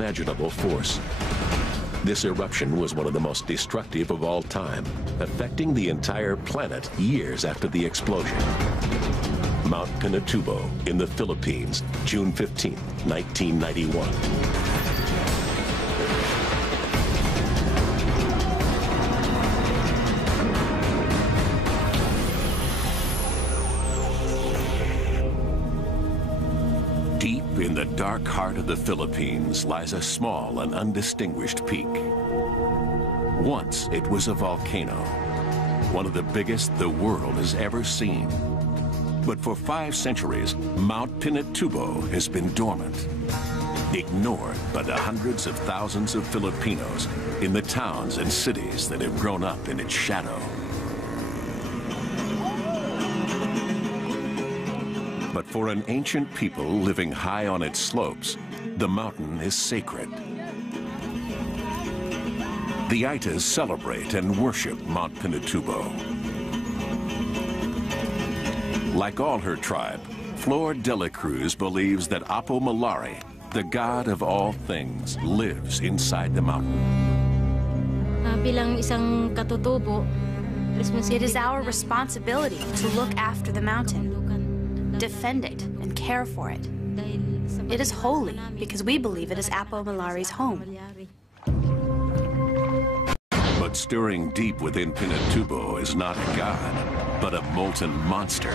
unimaginable force. This eruption was one of the most destructive of all time, affecting the entire planet years after the explosion. Mount Pinatubo in the Philippines, June 15, 1991. Deep in the dark heart of the Philippines lies a small and undistinguished peak. Once it was a volcano, one of the biggest the world has ever seen. But for 5 centuries, Mount Pinatubo has been dormant, ignored by the hundreds of thousands of Filipinos in the towns and cities that have grown up in its shadow. But for an ancient people living high on its slopes, the mountain is sacred. The Aitas celebrate and worship Mount Pinatubo. Like all her tribe, Flor de la Cruz believes that Apo Malari, the god of all things, lives inside the mountain. Bilang isang katutubo, it is our responsibility to look after the mountain, defend it, and care for it. It is holy because we believe it is Apo Malari's home. But stirring deep within Pinatubo is not a god, but a molten monster.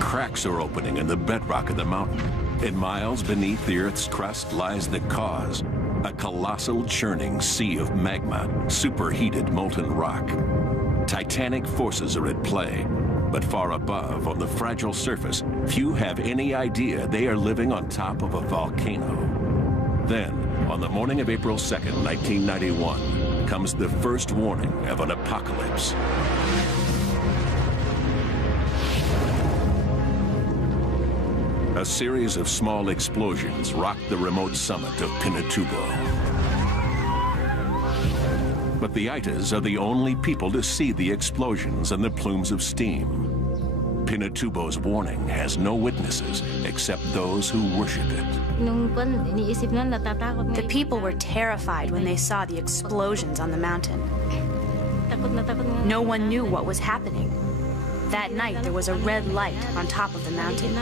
Cracks are opening in the bedrock of the mountain, and miles beneath the Earth's crust lies the cause, a colossal churning sea of magma, superheated molten rock. Titanic forces are at play, but far above, on the fragile surface, few have any idea they are living on top of a volcano. Then, on the morning of April 2nd, 1991, comes the first warning of an apocalypse. A series of small explosions rocked the remote summit of Pinatubo. But the Aitas are the only people to see the explosions and the plumes of steam. Pinatubo's warning has no witnesses except those who worship it. The people were terrified when they saw the explosions on the mountain. No one knew what was happening. That night, there was a red light on top of the mountain.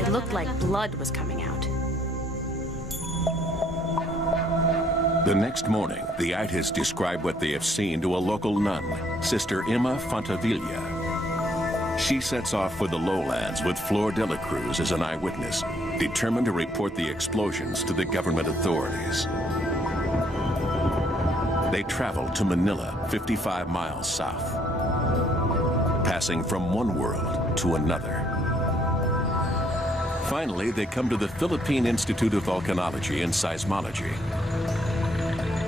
It looked like blood was coming out. The next morning, the Aitas describe what they have seen to a local nun, Sister Emma Fontavilla. She sets off for the lowlands with Flor de la Cruz as an eyewitness, determined to report the explosions to the government authorities. They travel to Manila, 55 miles south, passing from one world to another. Finally, they come to the Philippine Institute of Volcanology and Seismology.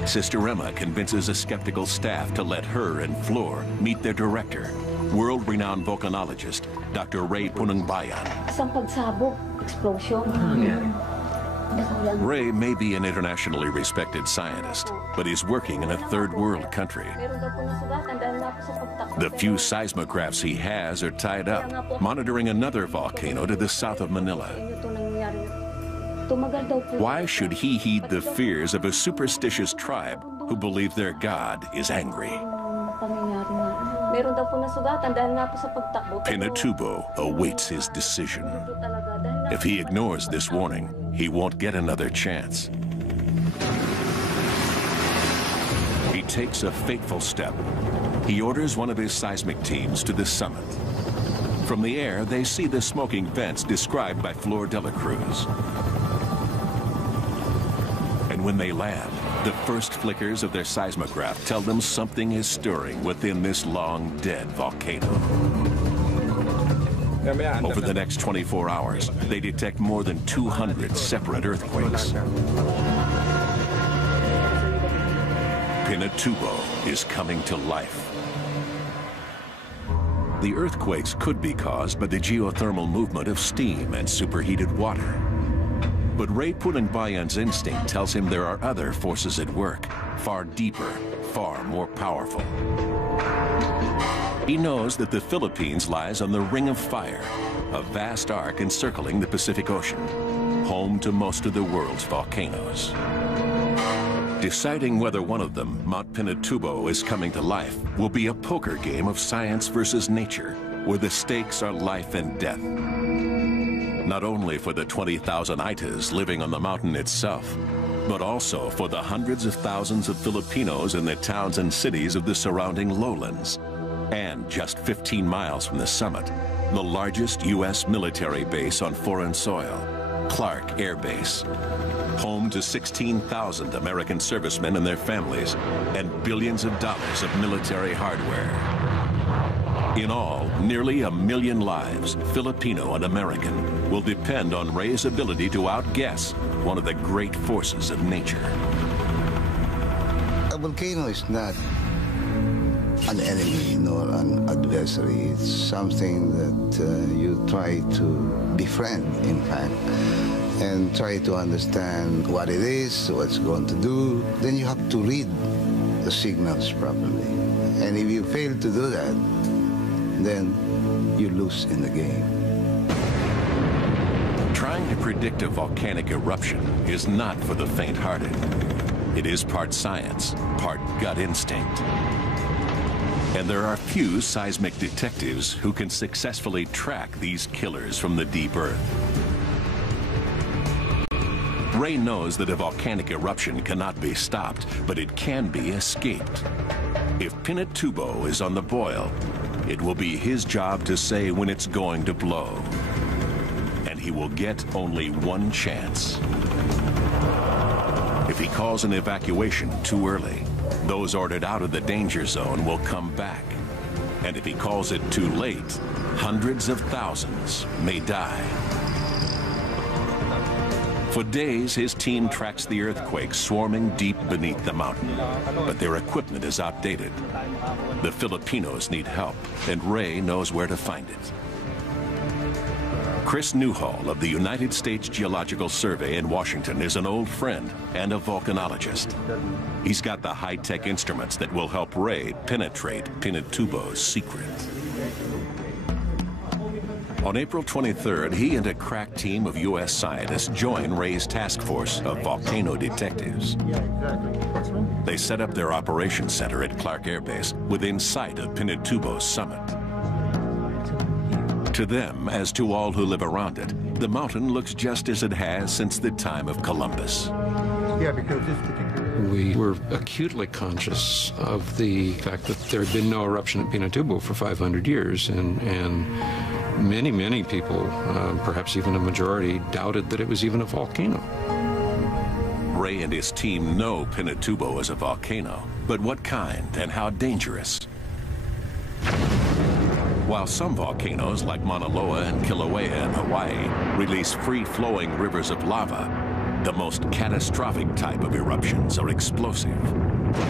Sister Emma convinces a skeptical staff to let her and Flor meet their director, world-renowned volcanologist, Dr. Ray Punungbayan. Isang pagsabog, explosion. Ray may be an internationally respected scientist, but he's working in a third-world country. The few seismographs he has are tied up, monitoring another volcano to the south of Manila. Why should he heed the fears of a superstitious tribe who believe their god is angry? Pinatubo awaits his decision. If he ignores this warning, he won't get another chance. He takes a fateful step. He orders one of his seismic teams to the summit. From the air, they see the smoking vents described by Flor de la Cruz. And when they land, the first flickers of their seismograph tell them something is stirring within this long-dead volcano. Over the next 24 hours, they detect more than 200 separate earthquakes. Pinatubo is coming to life. The earthquakes could be caused by the geothermal movement of steam and superheated water. But Ray Punungbayan's instinct tells him there are other forces at work, far deeper, far more powerful. He knows that the Philippines lies on the Ring of Fire, a vast arc encircling the Pacific Ocean, home to most of the world's volcanoes. Deciding whether one of them, Mount Pinatubo, is coming to life will be a poker game of science versus nature, where the stakes are life and death. Not only for the 20,000 Aitas living on the mountain itself, but also for the hundreds of thousands of Filipinos in the towns and cities of the surrounding lowlands. And just 15 miles from the summit, the largest U.S. military base on foreign soil, Clark Air Base. Home to 16,000 American servicemen and their families, and billions of dollars of military hardware. In all, nearly 1 million lives, Filipino and American, will depend on Ray's ability to outguess one of the great forces of nature. A volcano is not an enemy nor an adversary. It's something that you try to befriend, in fact, and try to understand what it is, what it's going to do. Then you have to read the signals properly. And if you fail to do that, then you lose in the game. Trying to predict a volcanic eruption is not for the faint-hearted. It is part science, part gut instinct. And there are few seismic detectives who can successfully track these killers from the deep earth. Ray knows that a volcanic eruption cannot be stopped, but it can be escaped. If Pinatubo is on the boil, it will be his job to say when it's going to blow. And he will get only one chance. If he calls an evacuation too early, those ordered out of the danger zone will come back. And if he calls it too late, hundreds of thousands may die. For days, his team tracks the earthquake swarming deep beneath the mountain, but their equipment is outdated. The Filipinos need help, and Ray knows where to find it. Chris Newhall of the United States Geological Survey in Washington is an old friend and a volcanologist. He's got the high-tech instruments that will help Ray penetrate Pinatubo's secret. On April 23rd, he and a crack team of U.S. scientists join Ray's task force of volcano detectives. They set up their operations center at Clark Air Base within sight of Pinatubo's summit. To them, as to all who live around it, the mountain looks just as it has since the time of Columbus. Yeah, because this particular... We were acutely conscious of the fact that there had been no eruption at Pinatubo for 500 years, and many, many people, perhaps even a majority, doubted that it was even a volcano. Ray and his team know Pinatubo is a volcano, but what kind and how dangerous? While some volcanoes, like Mauna Loa and Kilauea in Hawaii, release free-flowing rivers of lava, the most catastrophic type of eruptions are explosive.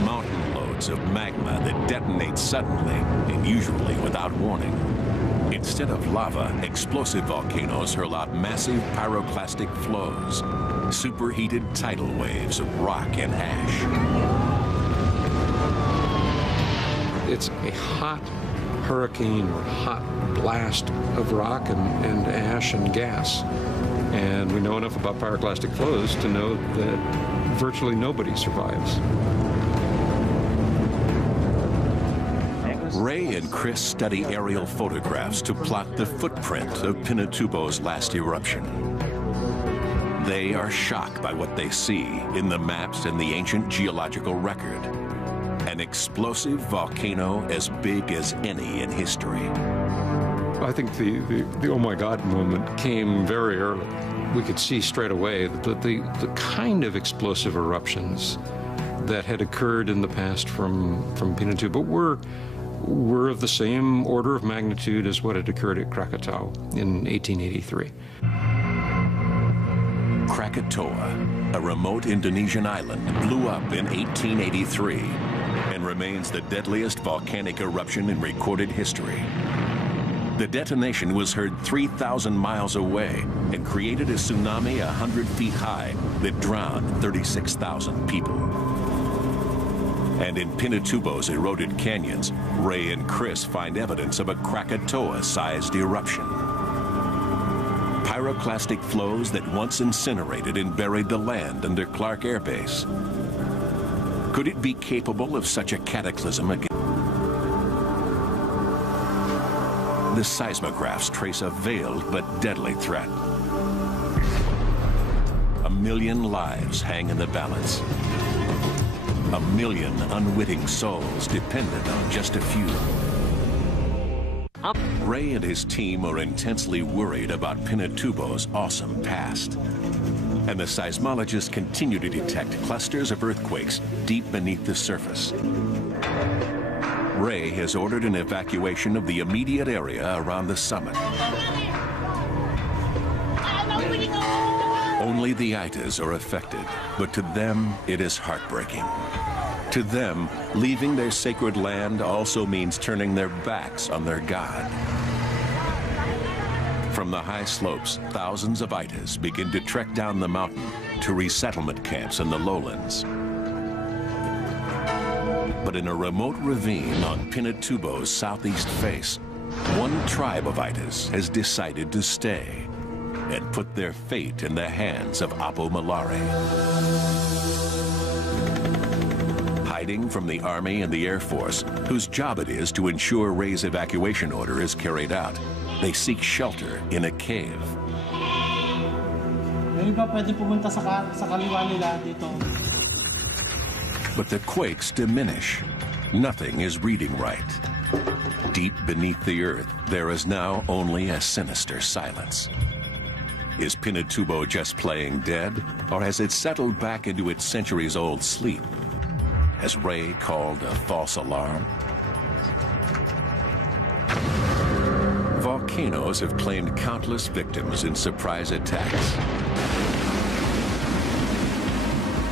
Mountain loads of magma that detonate suddenly and usually without warning. Instead of lava, explosive volcanoes hurl out massive pyroclastic flows, superheated tidal waves of rock and ash. It's a hot hurricane or hot blast of rock and ash and gas. And we know enough about pyroclastic flows to know that virtually nobody survives. Ray and Chris study aerial photographs to plot the footprint of Pinatubo's last eruption. They are shocked by what they see in the maps and the ancient geological record. An explosive volcano as big as any in history. I think the oh my God moment came very early. We could see straight away that the kind of explosive eruptions that had occurred in the past from Pinatubo were of the same order of magnitude as what had occurred at Krakatau in 1883. Krakatoa, a remote Indonesian island, blew up in 1883 and remains the deadliest volcanic eruption in recorded history. The detonation was heard 3,000 miles away and created a tsunami 100 feet high that drowned 36,000 people. And in Pinatubo's eroded canyons, Ray and Chris find evidence of a Krakatoa-sized eruption. Pyroclastic flows that once incinerated and buried the land under Clark Air Base. Could it be capable of such a cataclysm again? The seismographs trace a veiled but deadly threat. 1 million lives hang in the balance. 1 million unwitting souls dependent on just a few. Ray and his team are intensely worried about Pinatubo's awesome past. And the seismologists continue to detect clusters of earthquakes deep beneath the surface. Ray has ordered an evacuation of the immediate area around the summit. Only the Itas are affected, but to them it is heartbreaking. To them, leaving their sacred land also means turning their backs on their God. From the high slopes, thousands of Itas begin to trek down the mountain to resettlement camps in the lowlands. But in a remote ravine on Pinatubo's southeast face, one tribe of Itas has decided to stay and put their fate in the hands of Apo Malare. Hiding from the Army and the Air Force, whose job it is to ensure Ray's evacuation order is carried out, they seek shelter in a cave. But the quakes diminish. Nothing is reading right. Deep beneath the earth, there is now only a sinister silence. Is Pinatubo just playing dead, or has it settled back into its centuries-old sleep? Has Ray called a false alarm? Volcanoes have claimed countless victims in surprise attacks.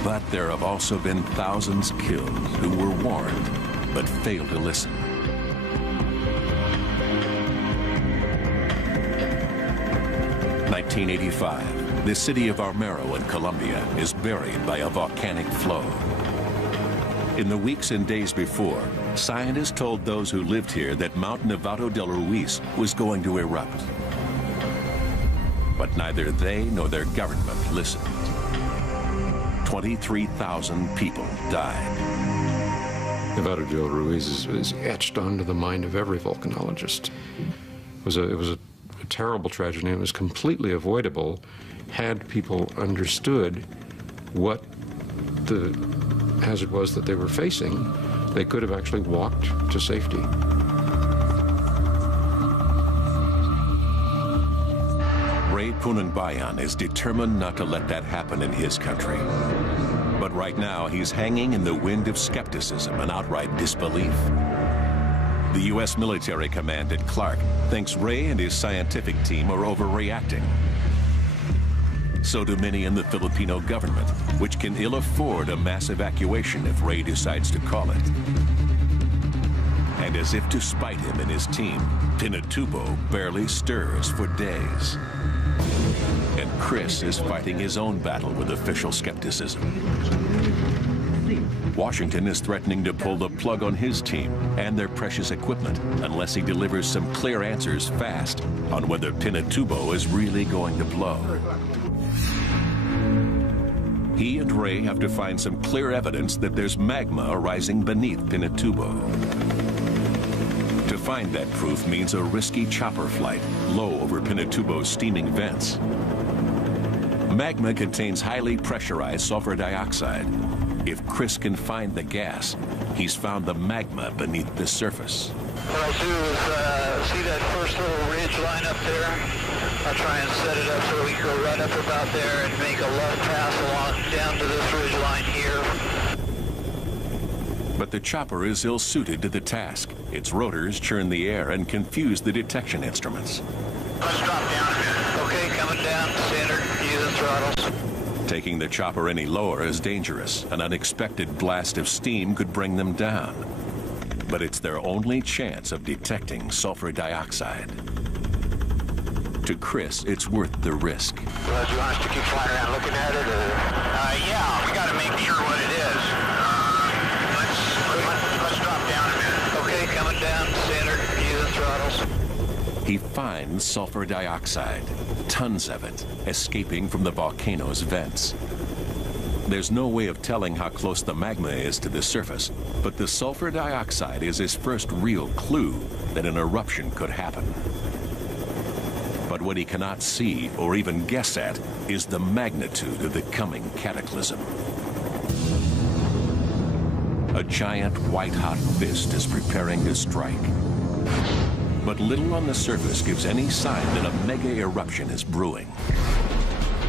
But there have also been thousands killed who were warned, but failed to listen. In 1985, the city of Armero in Colombia is buried by a volcanic flow. In the weeks and days before, scientists told those who lived here that Mount Nevado del Ruiz was going to erupt. But neither they nor their government listened. 23,000 people died. Nevado del Ruiz is etched onto the mind of every volcanologist. It was a terrible tragedy, and it was completely avoidable had people understood what the hazard was that they were facing. They could have actually walked to safety. Ray Punangbayan is determined not to let that happen in his country. But right now, he's hanging in the wind of skepticism and outright disbelief. The U.S. military command at Clark thinks Ray and his scientific team are overreacting. So do many in the Filipino government, which can ill afford a mass evacuation if Ray decides to call it. And as if to spite him and his team, Pinatubo barely stirs for days. And Chris is fighting his own battle with official skepticism. Washington is threatening to pull the plug on his team and their precious equipment unless he delivers some clear answers fast on whether Pinatubo is really going to blow. He and Ray have to find some clear evidence that there's magma arising beneath Pinatubo. To find that proof means a risky chopper flight low over Pinatubo's steaming vents. Magma contains highly pressurized sulfur dioxide. If Chris can find the gas, he's found the magma beneath the surface. What I'll do is see that first little ridge line up there. I'll try and set it up so we can go right up about there and make a left pass along down to this ridge line here. But the chopper is ill-suited to the task. Its rotors churn the air and confuse the detection instruments. Let's drop down a minute. Okay, coming down, center, using throttles. Taking the chopper any lower is dangerous. An unexpected blast of steam could bring them down. But it's their only chance of detecting sulfur dioxide. To Chris, it's worth the risk. Well, do you want us to keep flying around looking at it, or? Yeah, we got to make sure what it is. Let's drop down a minute. Okay, coming down, center, using throttles. He finds sulfur dioxide, tons of it, escaping from the volcano's vents. There's no way of telling how close the magma is to the surface, but the sulfur dioxide is his first real clue that an eruption could happen. But what he cannot see or even guess at is the magnitude of the coming cataclysm. A giant white-hot fist is preparing to strike. But little on the surface gives any sign that a mega eruption is brewing.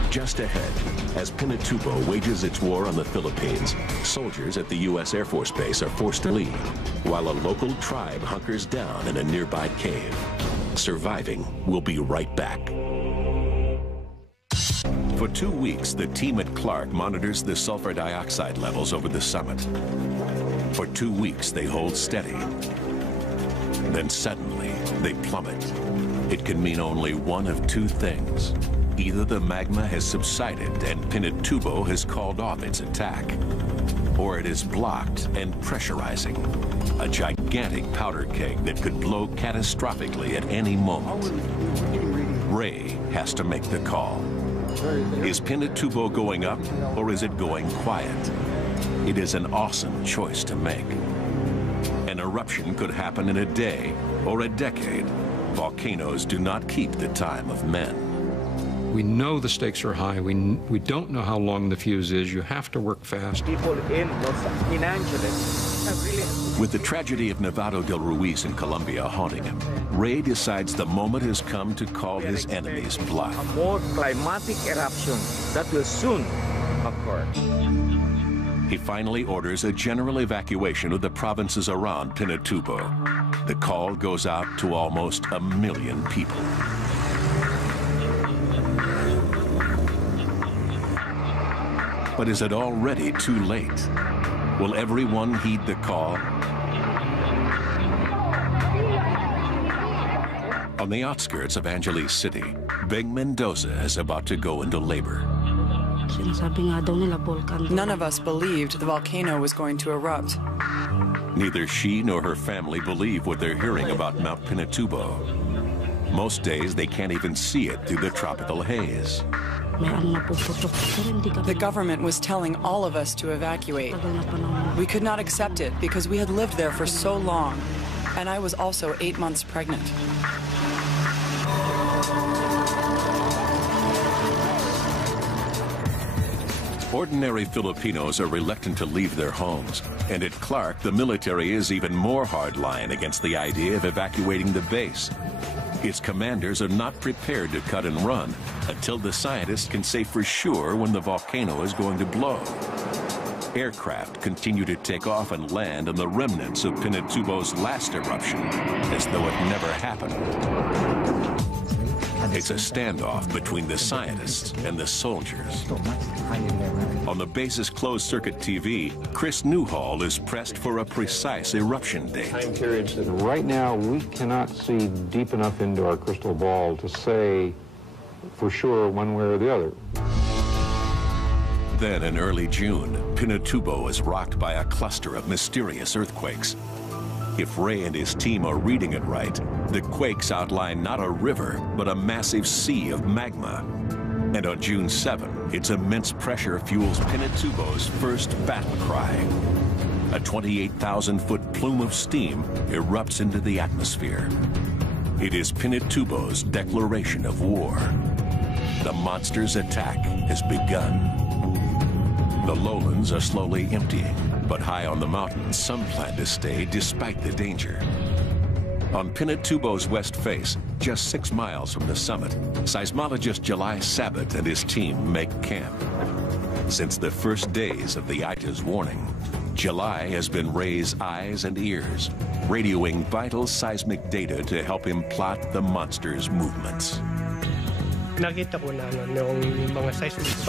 Just ahead, as Pinatubo wages its war on the Philippines, soldiers at the U.S. Air Force Base are forced to leave, while a local tribe hunkers down in a nearby cave. Surviving will be right back. For 2 weeks, the team at Clark monitors the sulfur dioxide levels over the summit. For 2 weeks, they hold steady. Then suddenly, they plummet. It can mean only one of two things. Either the magma has subsided and Pinatubo has called off its attack, or it is blocked and pressurizing. A gigantic powder keg that could blow catastrophically at any moment. Ray has to make the call. Is Pinatubo going up, or is it going quiet? It is an awesome choice to make. An eruption could happen in a day or a decade. Volcanoes do not keep the time of men. We know the stakes are high. We don't know how long the fuse is. You have to work fast. People in Los Angeles have really... With the tragedy of Nevado del Ruiz in Colombia haunting him, Ray decides the moment has come to call his enemies bluff. A more climatic eruption that will soon occur. He finally orders a general evacuation of the provinces around Pinatubo. The call goes out to almost 1 million people. But is it already too late? Will everyone heed the call? On the outskirts of Angeles City, Beng Mendoza is about to go into labor. None of us believed the volcano was going to erupt. Neither she nor her family believe what they're hearing about Mount Pinatubo. Most days they can't even see it through the tropical haze. The government was telling all of us to evacuate. We could not accept it because we had lived there for so long, and I was also 8 months pregnant. Ordinary Filipinos are reluctant to leave their homes, and at Clark, the military is even more hardline against the idea of evacuating the base. Its commanders are not prepared to cut and run until the scientists can say for sure when the volcano is going to blow. Aircraft continue to take off and land on the remnants of Pinatubo's last eruption, as though it never happened. It's a standoff between the scientists and the soldiers. On the base's closed-circuit TV, Chris Newhall is pressed for a precise eruption date. Time periods that right now we cannot see deep enough into our crystal ball to say for sure one way or the other. Then in early June, Pinatubo is rocked by a cluster of mysterious earthquakes. If Ray and his team are reading it right, the quakes outline not a river, but a massive sea of magma. And on June 7, its immense pressure fuels Pinatubo's first battle cry. A 28,000-foot plume of steam erupts into the atmosphere. It is Pinatubo's declaration of war. The monster's attack has begun. The lowlands are slowly emptying, but high on the mountain, some plan to stay despite the danger. On Pinatubo's west face, just 6 miles from the summit, seismologist July Sabat and his team make camp. Since the first days of the Ita's warning, July has been Ray's eyes and ears, radioing vital seismic data to help him plot the monster's movements. By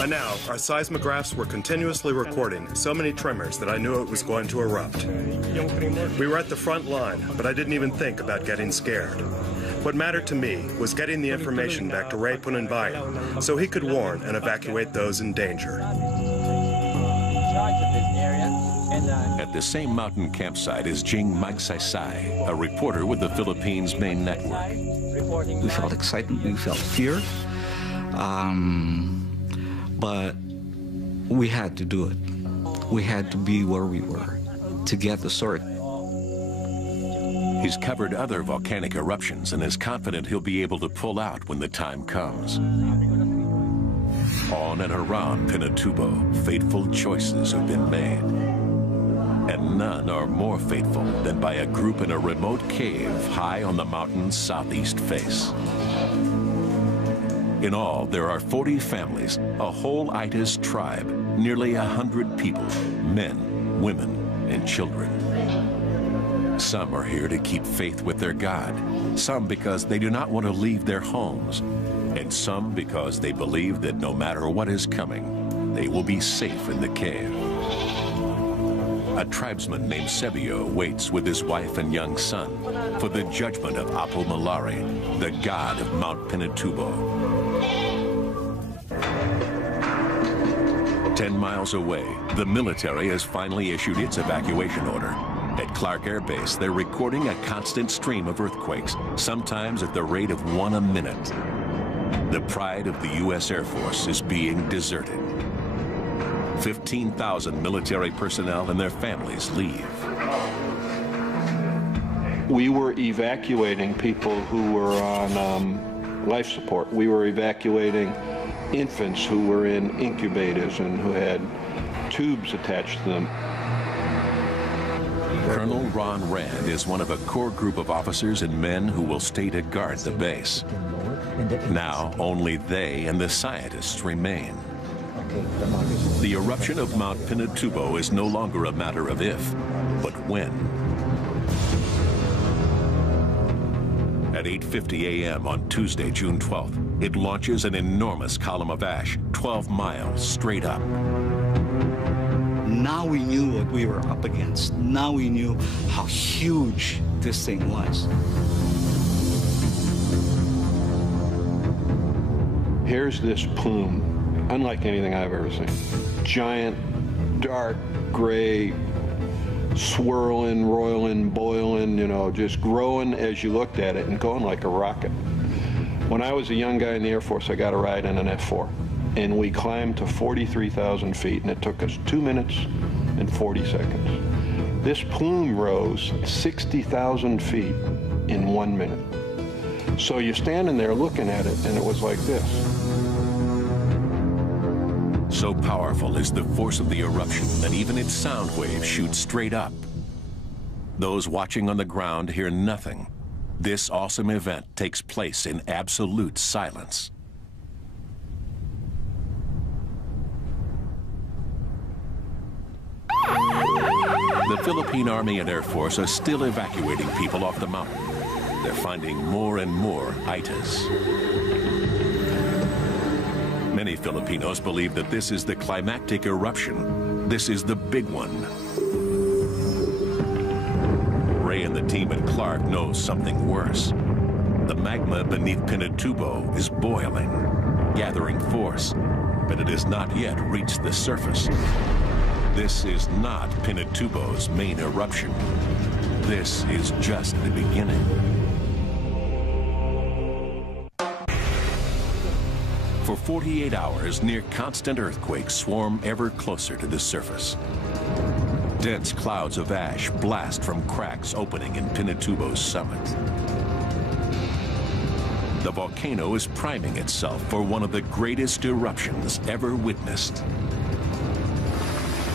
now, our seismographs were continuously recording so many tremors that I knew it was going to erupt. We were at the front line, but I didn't even think about getting scared. What mattered to me was getting the information back to Ray Pununbayan so he could warn and evacuate those in danger. At the same mountain campsite is Jing Magsaysay, a reporter with the Philippines' main network. We felt excitement, we felt fear, but We had to do it. We had to be where we were to get the sword. He's covered other volcanic eruptions and is confident he'll be able to pull out when the time comes. On and around Pinatubo, fateful choices have been made. And none are more fateful than by a group in a remote cave high on the mountain's southeast face. In all, there are 40 families, a whole Itas tribe, nearly 100 people, men, women, and children. Some are here to keep faith with their God, some because they do not want to leave their homes, and some because they believe that no matter what is coming, they will be safe in the cave. A tribesman named Sebio waits with his wife and young son for the judgment of Apo Malari, the god of Mount Pinatubo. 10 miles away, the military has finally issued its evacuation order. At Clark Air Base, they're recording a constant stream of earthquakes, sometimes at the rate of 1 a minute. The pride of the U.S. Air Force is being deserted. 15,000 military personnel and their families leave. We were evacuating people who were on life support. We were evacuating infants who were in incubators and who had tubes attached to them. Colonel Ron Rand is one of a core group of officers and men who will stay to guard the base. Now, only they and the scientists remain. The eruption of Mount Pinatubo is no longer a matter of if, but when. At 8:50 a.m. on Tuesday, June 12th, it launches an enormous column of ash, 12 miles straight up. Now we knew what we were up against. Now we knew how huge this thing was. Here's this plume, unlike anything I've ever seen. Giant, dark, gray, swirling, roiling, boiling, you know, just growing as you looked at it and going like a rocket. When I was a young guy in the Air Force, I got a ride in an F-4. And we climbed to 43,000 feet, and it took us 2 minutes and 40 seconds. This plume rose 60,000 feet in 1 minute. So you're standing there looking at it, and it was like this. So powerful is the force of the eruption that even its sound waves shoot straight up. Those watching on the ground hear nothing. This awesome event takes place in absolute silence. The Philippine Army and Air Force are still evacuating people off the mountain. They're finding more and more Itas. Many Filipinos believe that this is the climactic eruption. This is the big one. Ray and the team at Clark know something worse. The magma beneath Pinatubo is boiling, gathering force, but it has not yet reached the surface. This is not Pinatubo's main eruption. This is just the beginning. For 48 hours, near constant earthquakes swarm ever closer to the surface. Dense clouds of ash blast from cracks opening in Pinatubo's summit. The volcano is priming itself for one of the greatest eruptions ever witnessed.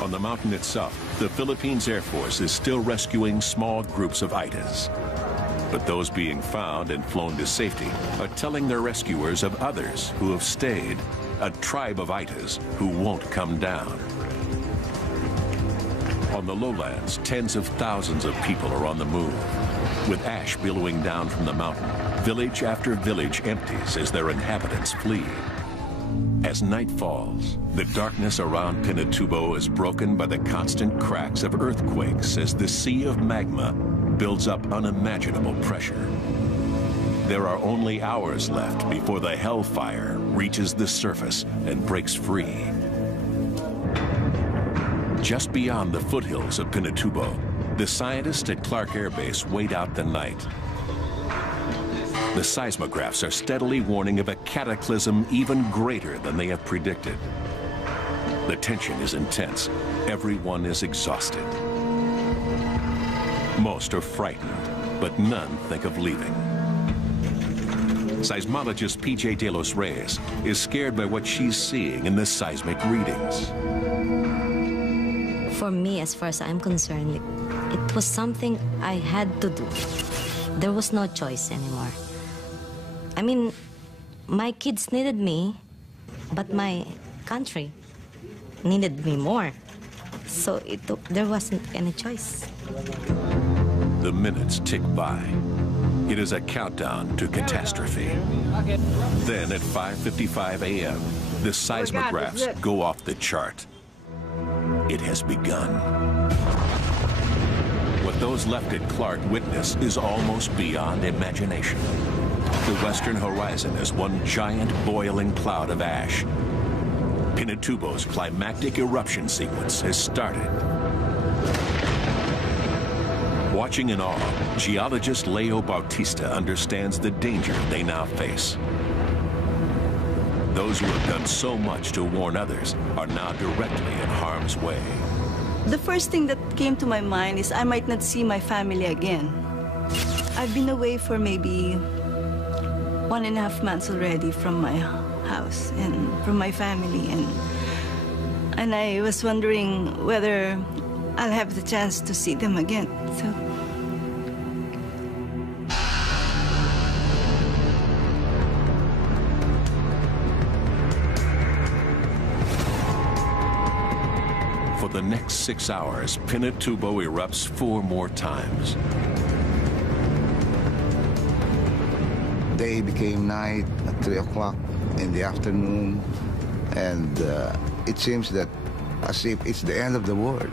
On the mountain itself, the Philippines Air Force is still rescuing small groups of Itas. But those being found and flown to safety are telling their rescuers of others who have stayed, a tribe of Itas who won't come down. On the lowlands, tens of thousands of people are on the move. With ash billowing down from the mountain, village after village empties as their inhabitants flee. As night falls, the darkness around Pinatubo is broken by the constant cracks of earthquakes as the sea of magma builds up unimaginable pressure. There are only hours left before the hellfire reaches the surface and breaks free. Just beyond the foothills of Pinatubo, the scientists at Clark Air Base wait out the night. The seismographs are steadily warning of a cataclysm even greater than they have predicted. The tension is intense. Everyone is exhausted. Most are frightened, but none think of leaving. Seismologist PJ De Los Reyes is scared by what she's seeing in the seismic readings. For me, as far as I'm concerned, it was something I had to do. There was no choice anymore. I mean, my kids needed me, but my country needed me more. So there wasn't any choice. The minutes tick by. It is a countdown to catastrophe. Then at 5:55 a.m., the seismographs go off the chart. It has begun. What those left at Clark witness is almost beyond imagination. The western horizon is one giant boiling cloud of ash. Pinatubo's climactic eruption sequence has started. Watching in awe, geologist Leo Bautista understands the danger they now face. Those who have done so much to warn others are now directly in harm's way. The first thing that came to my mind is I might not see my family again. I've been away for maybe 1.5 months already from my house and from my family, and I was wondering whether I'll have the chance to see them again. So. For the next 6 hours, Pinatubo erupts 4 more times. Day became night at 3 o'clock in the afternoon, and it seems that as if it's the end of the world.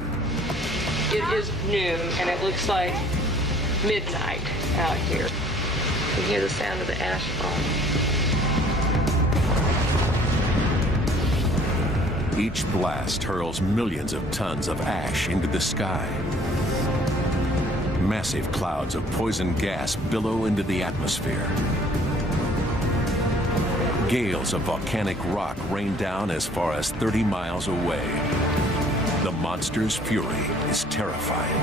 It is noon, and it looks like midnight out here. You can hear the sound of the ash falling. Each blast hurls millions of tons of ash into the sky. Massive clouds of poison gas billow into the atmosphere. Gales of volcanic rock rain down as far as 30 miles away. The monster's fury is terrifying.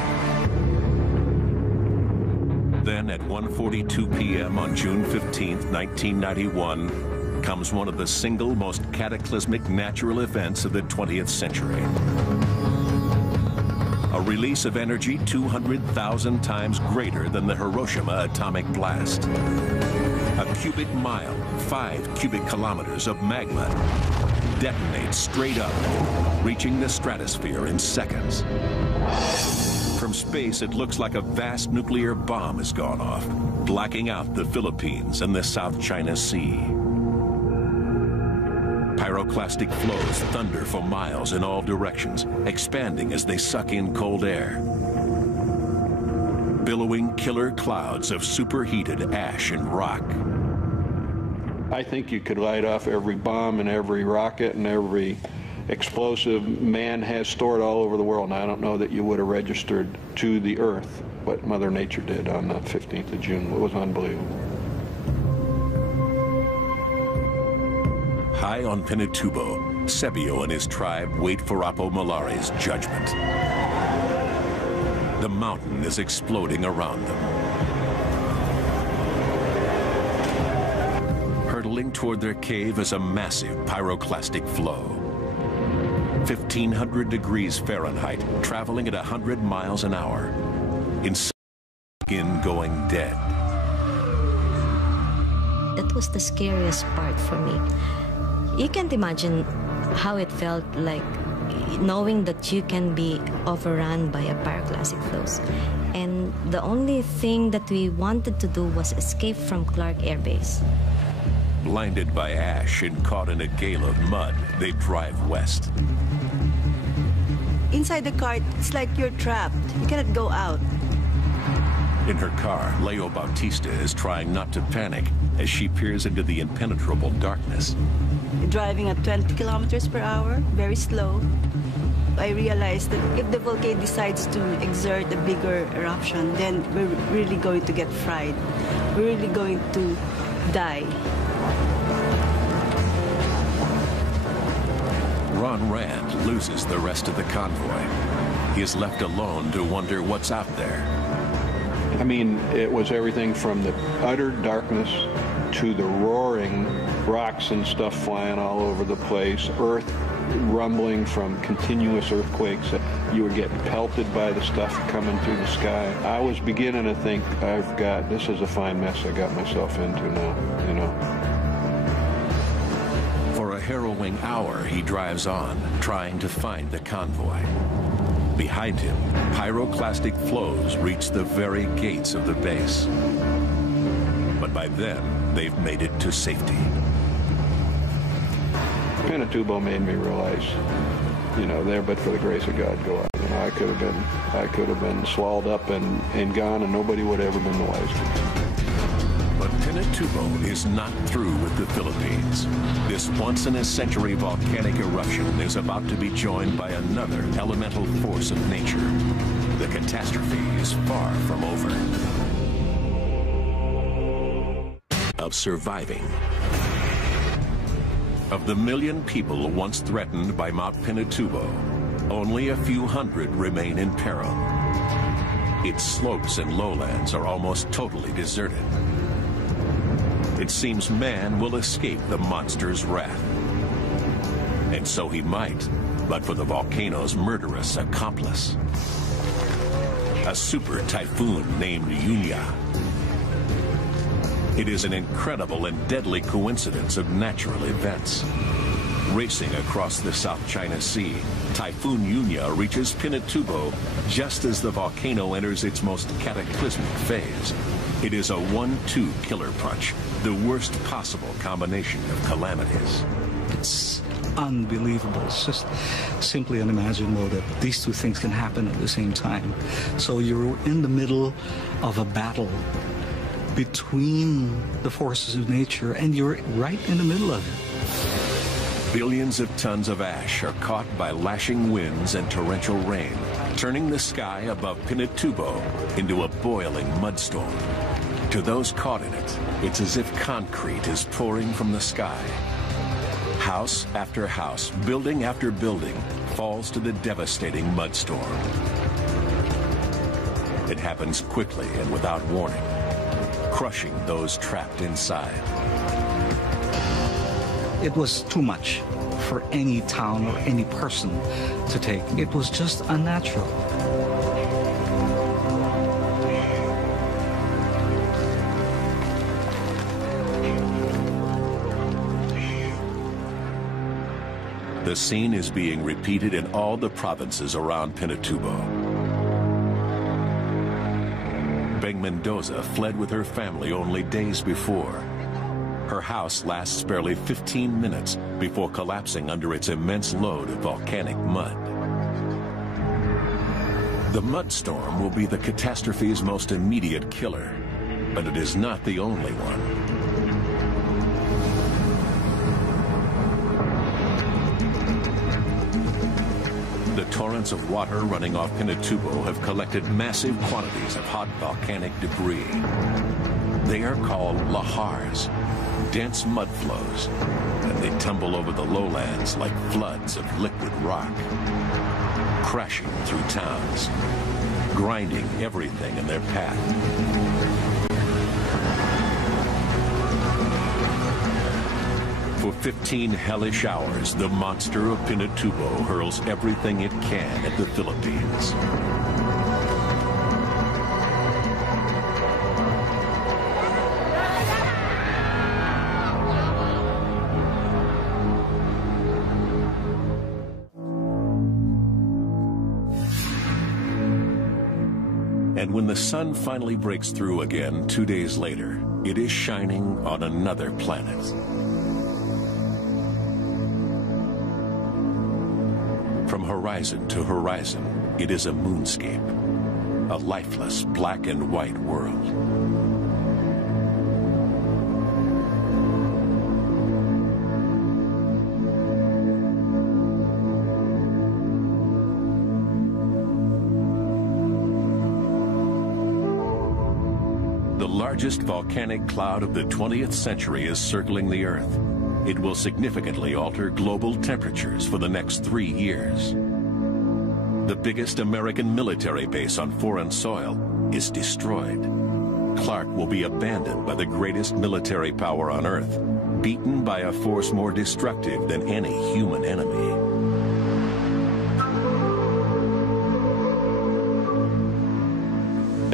Then at 1:42 p.m. on June 15, 1991, comes one of the single most cataclysmic natural events of the 20th century. A release of energy 200,000 times greater than the Hiroshima atomic blast. A cubic mile, 5 cubic kilometers of magma detonates straight up, reaching the stratosphere in seconds. From space, it looks like a vast nuclear bomb has gone off, blacking out the Philippines and the South China Sea. Pyroclastic flows thunder for miles in all directions, expanding as they suck in cold air. Billowing killer clouds of superheated ash and rock. I think you could light off every bomb and every rocket and every explosive man has stored all over the world, and I don't know that you would have registered to the Earth what Mother Nature did on the 15th of June. It was unbelievable. High on Pinatubo, Sebio and his tribe wait for Apo Malari's judgment. The mountain is exploding around them. Hurtling toward their cave is a massive pyroclastic flow. 1,500 degrees Fahrenheit, traveling at 100 miles an hour. In skin going dead. That was the scariest part for me. You can't imagine how it felt like knowing that you can be overrun by a pyroclastic flows. And the only thing that we wanted to do was escape from Clark Air Base. Blinded by ash and caught in a gale of mud, they drive west. Inside the car, it's like you're trapped. You cannot go out. In her car, Leo Bautista is trying not to panic as she peers into the impenetrable darkness. Driving at 20 kilometers per hour, very slow. I realized that if the volcano decides to exert a bigger eruption, then we're really going to get fried. We're really going to die. Ron Rand loses the rest of the convoy. He is left alone to wonder what's out there. I mean, it was everything from the utter darkness to the roaring rocks and stuff flying all over the place, earth rumbling from continuous earthquakes. You would get pelted by the stuff coming through the sky. I was beginning to think, this is a fine mess I got myself into now, you know. For a harrowing hour, he drives on, trying to find the convoy. Behind him, pyroclastic flows reach the very gates of the base. But by then, they've made it to safety. Pinatubo made me realize, you know, there but for the grace of God go out. You know, I could have been swallowed up and gone, and nobody would have ever been the wiser. But Pinatubo is not through with the Philippines. This once-in-a-century volcanic eruption is about to be joined by another elemental force of nature. The catastrophe is far from over. Of surviving. Of the 1 million people once threatened by Mount Pinatubo, only a few hundred remain in peril. Its slopes and lowlands are almost totally deserted. It seems man will escape the monster's wrath. And so he might, but for the volcano's murderous accomplice. A super typhoon named Yunya. It is an incredible and deadly coincidence of natural events. Racing across the South China Sea, Typhoon Yunya reaches Pinatubo just as the volcano enters its most cataclysmic phase. It is a 1-2 killer punch, the worst possible combination of calamities. It's unbelievable. It's just simply unimaginable that these two things can happen at the same time. So you're in the middle of a battle between the forces of nature, and you're right in the middle of it. Billions of tons of ash are caught by lashing winds and torrential rain, turning the sky above Pinatubo into a boiling mudstorm. To those caught in it, it's as if concrete is pouring from the sky. House after house, building after building, falls to the devastating mudstorm. It happens quickly and without warning, crushing those trapped inside. It was too much for any town or any person to take. It was just unnatural. The scene is being repeated in all the provinces around Pinatubo. Beng Mendoza fled with her family only days before. Her house lasts barely 15 minutes before collapsing under its immense load of volcanic mud. The mudstorm will be the catastrophe's most immediate killer, but it is not the only one. The torrents of water running off Pinatubo have collected massive quantities of hot volcanic debris. They are called lahars, dense mud flows, and they tumble over the lowlands like floods of liquid rock, crashing through towns, grinding everything in their path. For 15 hellish hours, the monster of Pinatubo hurls everything it can at the Philippines. And when the sun finally breaks through again 2 days later, it is shining on another planet. From horizon to horizon, it is a moonscape, a lifeless black and white world. The largest volcanic cloud of the 20th century is circling the Earth. It will significantly alter global temperatures for the next 3 years. The biggest American military base on foreign soil is destroyed. Clark will be abandoned by the greatest military power on Earth, beaten by a force more destructive than any human enemy.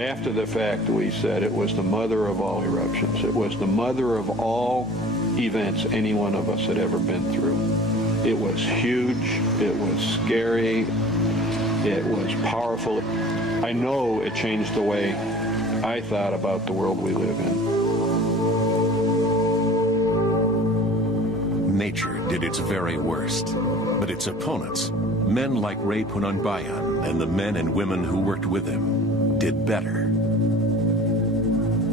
After the fact, we said it was the mother of all eruptions. It was the mother of all events any one of us had ever been through. It was huge, it was scary, it was powerful. I know it changed the way I thought about the world we live in. Nature did its very worst, but its opponents, men like Ray Pununbayan and the men and women who worked with him, did better.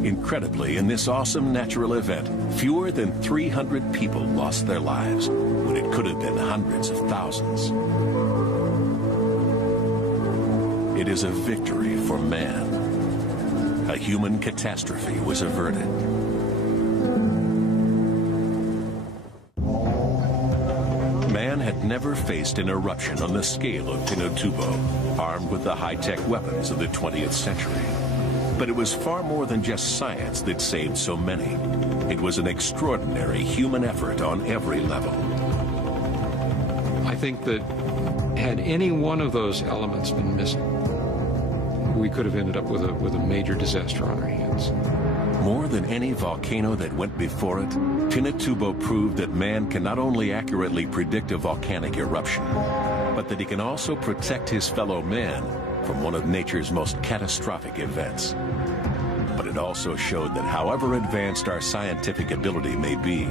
Incredibly, in this awesome natural event, fewer than 300 people lost their lives, when it could have been hundreds of thousands. It is a victory for man. A human catastrophe was averted. Man had never faced an eruption on the scale of Pinatubo, armed with the high-tech weapons of the 20th century. But it was far more than just science that saved so many. It was an extraordinary human effort on every level. I think that had any one of those elements been missing, we could have ended up with a major disaster on our hands. More than any volcano that went before it, Pinatubo proved that man can not only accurately predict a volcanic eruption, but that he can also protect his fellow man from one of nature's most catastrophic events. But it also showed that however advanced our scientific ability may be,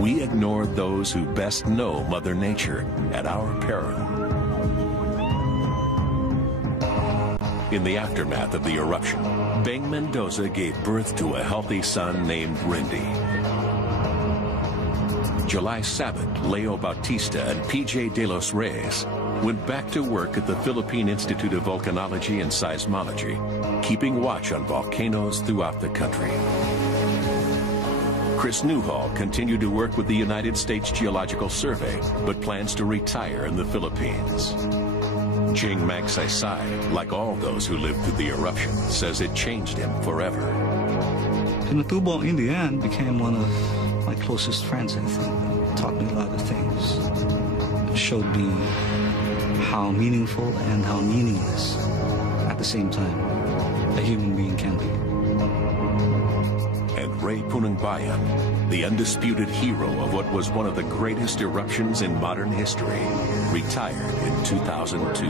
we ignored those who best know Mother Nature at our peril. In the aftermath of the eruption, Beng Mendoza gave birth to a healthy son named Rindy. July Sabat, Leo Bautista, and PJ De Los Reyes went back to work at the Philippine Institute of Volcanology and Seismology, keeping watch on volcanoes throughout the country. Chris Newhall continued to work with the United States Geological Survey, but plans to retire in the Philippines. Jing Magsaysay, like all those who lived through the eruption, says it changed him forever. Pinatubo, in the end, became one of my closest friends, I think. Taught me a lot of things. Showed me how meaningful and how meaningless at the same time a human being can be. And Ray Pununbayan, the undisputed hero of what was one of the greatest eruptions in modern history, retired in 2002.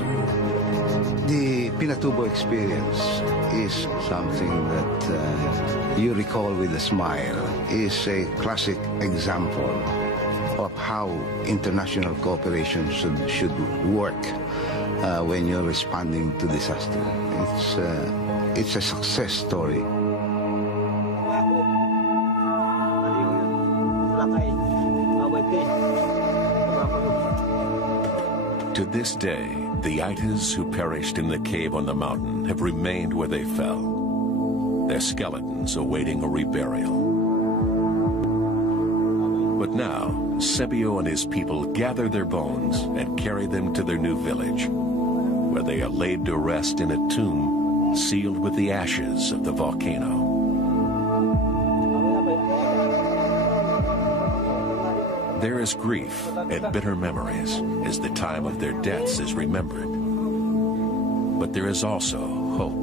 The Pinatubo experience is something that you recall with a smile. It's a classic example of how international cooperation should work when you're responding to disaster. It's a success story. To this day, the Aitas who perished in the cave on the mountain have remained where they fell, their skeletons awaiting a reburial. But now, Sebio and his people gather their bones and carry them to their new village, where they are laid to rest in a tomb sealed with the ashes of the volcano. There is grief and bitter memories as the time of their deaths is remembered. But there is also hope.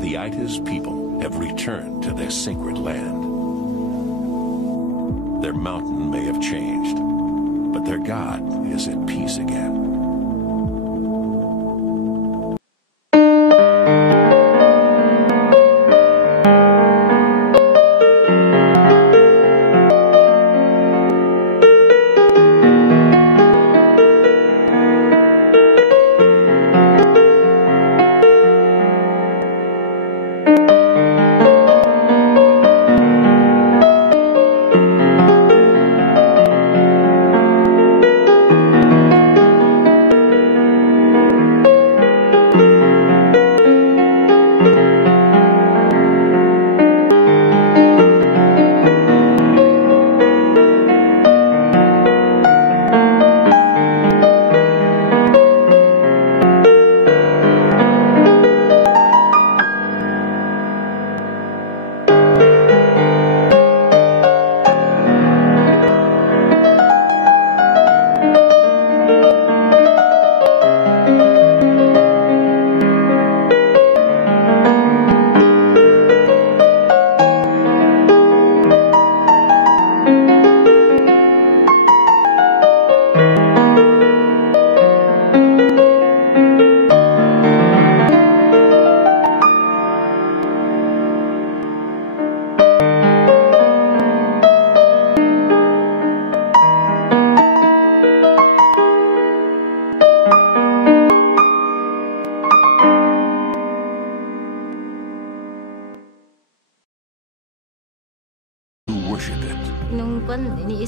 The Aitas people have returned to their sacred land. Their mountain may have changed, but their God is at peace again.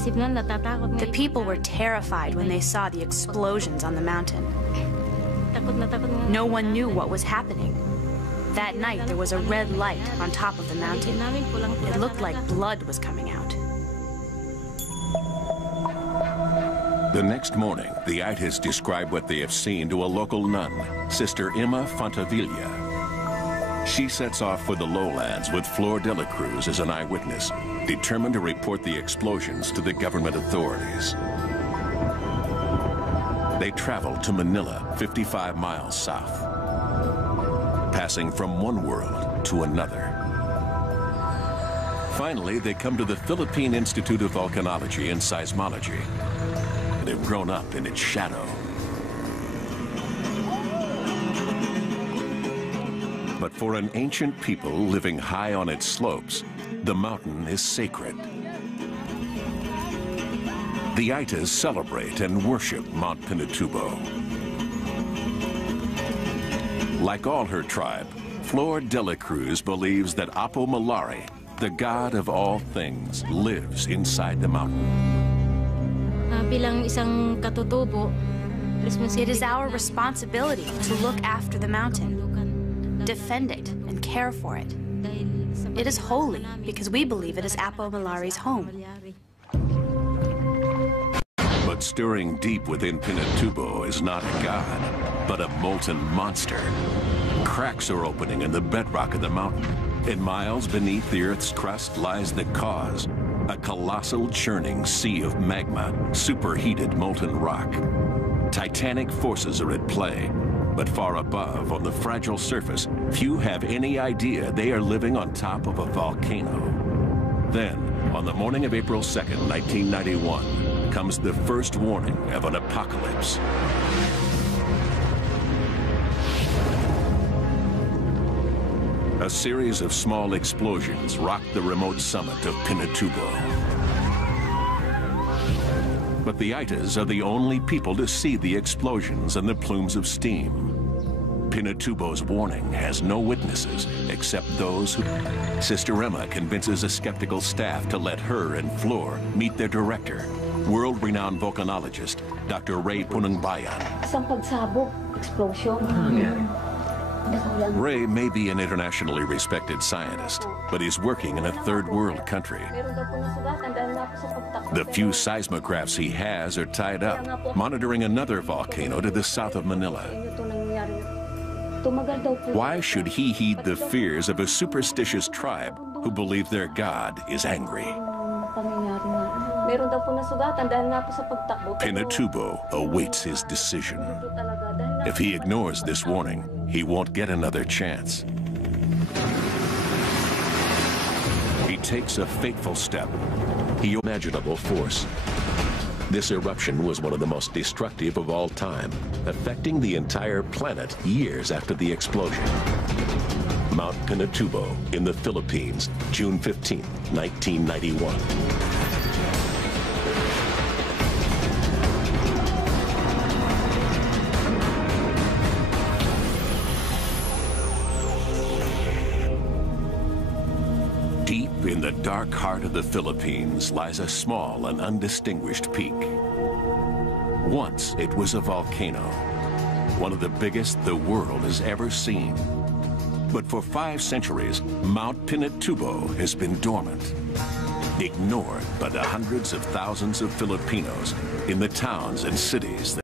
The people were terrified when they saw the explosions on the mountain. No one knew what was happening. That night, there was a red light on top of the mountain. It looked like blood was coming out. The next morning, the Itas describe what they have seen to a local nun, Sister Emma Fontavilla. She sets off for the lowlands with Flor de la Cruz as an eyewitness, determined to report the explosions to the government authorities. They travel to Manila, 55 miles south, passing from one world to another. Finally, they come to the Philippine Institute of Volcanology and Seismology. They've grown up in its shadow. But for an ancient people living high on its slopes, the mountain is sacred. The Itas celebrate and worship Mount Pinatubo. Like all her tribe, Flor de la Cruz believes that Apo Malari, the god of all things, lives inside the mountain. It is our responsibility to look after the mountain, defend it, and care for it. It is holy because we believe it is Apo Malari's home. But stirring deep within Pinatubo is not a god, but a molten monster. Cracks are opening in the bedrock of the mountain, and miles beneath the Earth's crust lies the cause. A colossal churning sea of magma, superheated molten rock. Titanic forces are at play, but far above, on the fragile surface, few have any idea they are living on top of a volcano. Then, on the morning of April 2nd, 1991, comes the first warning of an apocalypse. A series of small explosions rocked the remote summit of Pinatubo. But the Itas are the only people to see the explosions and the plumes of steam. Pinatubo's warning has no witnesses except those who... Sister Emma convinces a skeptical staff to let her and Flor meet their director, world-renowned volcanologist, Dr. Ray Punungbayan. Isang pagsabog, explosion. Ray may be an internationally respected scientist, but he's working in a third-world country. The few seismographs he has are tied up, monitoring another volcano to the south of Manila. Why should he heed the fears of a superstitious tribe who believe their god is angry? Pinatubo awaits his decision. If he ignores this warning, he won't get another chance. He takes a fateful step. He imaginable force. This eruption was one of the most destructive of all time, affecting the entire planet years after the explosion. Mount Pinatubo in the Philippines, June 15, 1991. In the dark heart of the Philippines lies a small and undistinguished peak. Once it was a volcano, one of the biggest the world has ever seen. But for 5 centuries, Mount Pinatubo has been dormant, ignored by the hundreds of thousands of Filipinos in the towns and cities that